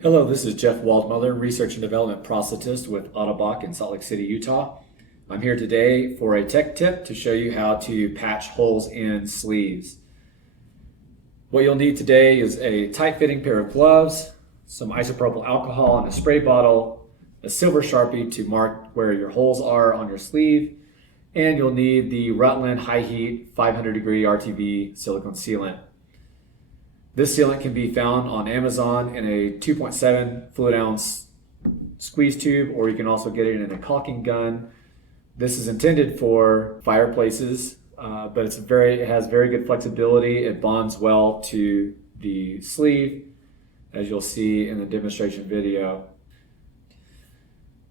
Hello, this is Jeff Waldmuller, Research and Development Prosthetist with Ottobock in Salt Lake City, Utah. I'm here today for a tech tip to show you how to patch holes in sleeves. What you'll need today is a tight-fitting pair of gloves, some isopropyl alcohol in a spray bottle, a silver Sharpie to mark where your holes are on your sleeve, and you'll need the Rutland high heat 500 degree RTV silicone sealant. This sealant can be found on Amazon in a 2.7 fluid ounce squeeze tube, or you can also get it in a caulking gun. This is intended for fireplaces, but it has very good flexibility. It bonds well to the sleeve, as you'll see in the demonstration video.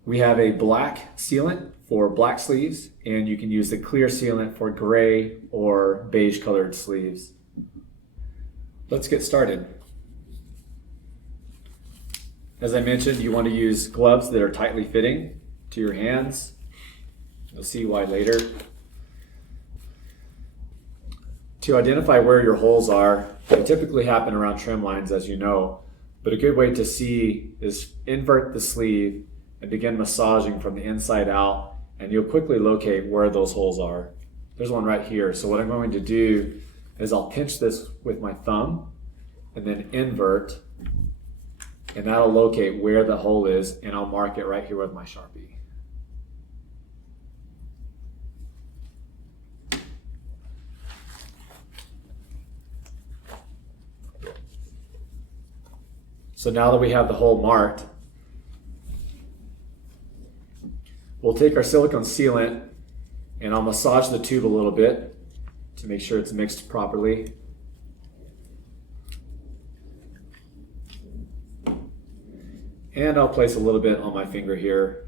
We have a black sealant for black sleeves, and you can use the clear sealant for gray or beige colored sleeves. Let's get started. As I mentioned, you want to use gloves that are tightly fitting to your hands. You'll see why later. To identify where your holes are, they typically happen around trim lines, as you know, but a good way to see is invert the sleeve and begin massaging from the inside out, and you'll quickly locate where those holes are. There's one right here. So what I'm going to do is I'll pinch this with my thumb and then invert, and that'll locate where the hole is, and I'll mark it right here with my Sharpie. So now that we have the hole marked, we'll take our silicone sealant and I'll massage the tube a little bit to make sure it's mixed properly. And I'll place a little bit on my finger here,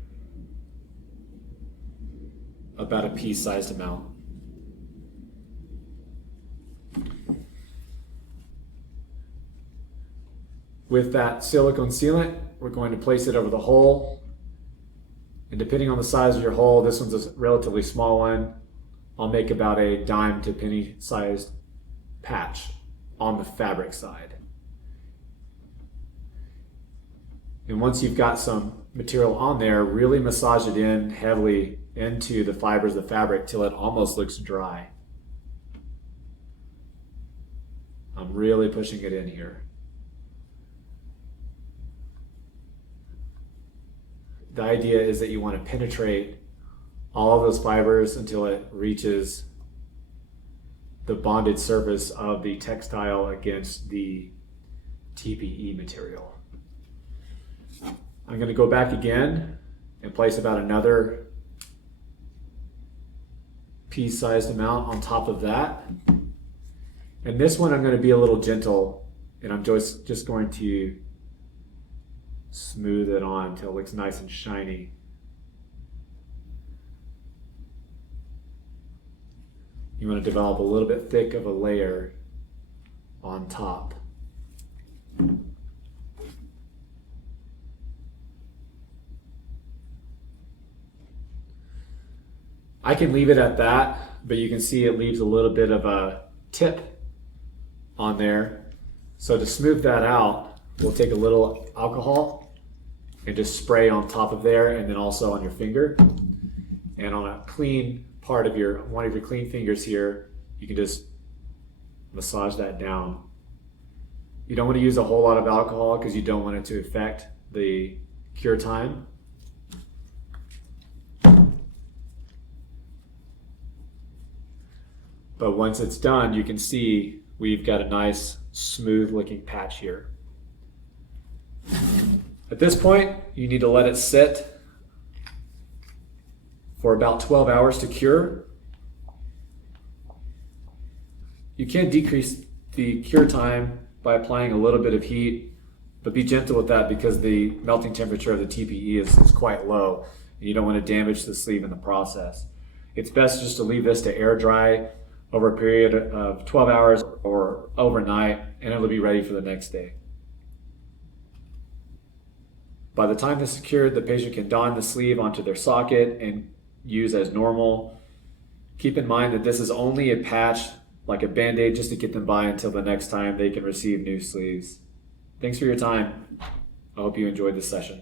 about a pea-sized amount. With that silicone sealant, we're going to place it over the hole. And depending on the size of your hole, this one's a relatively small one, I'll make about a dime to penny sized patch on the fabric side. And once you've got some material on there, really massage it in heavily into the fibers of the fabric till it almost looks dry. I'm really pushing it in here. The idea is that you want to penetrate all of those fibers until it reaches the bonded surface of the textile against the TPE material. I'm going to go back again and place about another pea-sized amount on top of that. And this one I'm going to be a little gentle, and I'm just going to smooth it on until it looks nice and shiny. You want to develop a little bit thick of a layer on top. I can leave it at that, but you can see it leaves a little bit of a tip on there. So to smooth that out, we'll take a little alcohol and just spray on top of there, and then also on your finger. And on a clean part of one of your clean fingers here, you can just massage that down. You don't want to use a whole lot of alcohol because you don't want it to affect the cure time. But once it's done, you can see we've got a nice smooth looking patch here. At this point, you need to let it sit for about 12 hours to cure. You can decrease the cure time by applying a little bit of heat, but be gentle with that because the melting temperature of the TPE is quite low, and you don't want to damage the sleeve in the process. It's best just to leave this to air dry over a period of 12 hours or overnight, and it'll be ready for the next day. By the time this is cured, the patient can don the sleeve onto their socket and use as normal. Keep in mind that this is only a patch, like a Band-Aid, just to get them by until the next time they can receive new sleeves. Thanks for your time. I hope you enjoyed this session.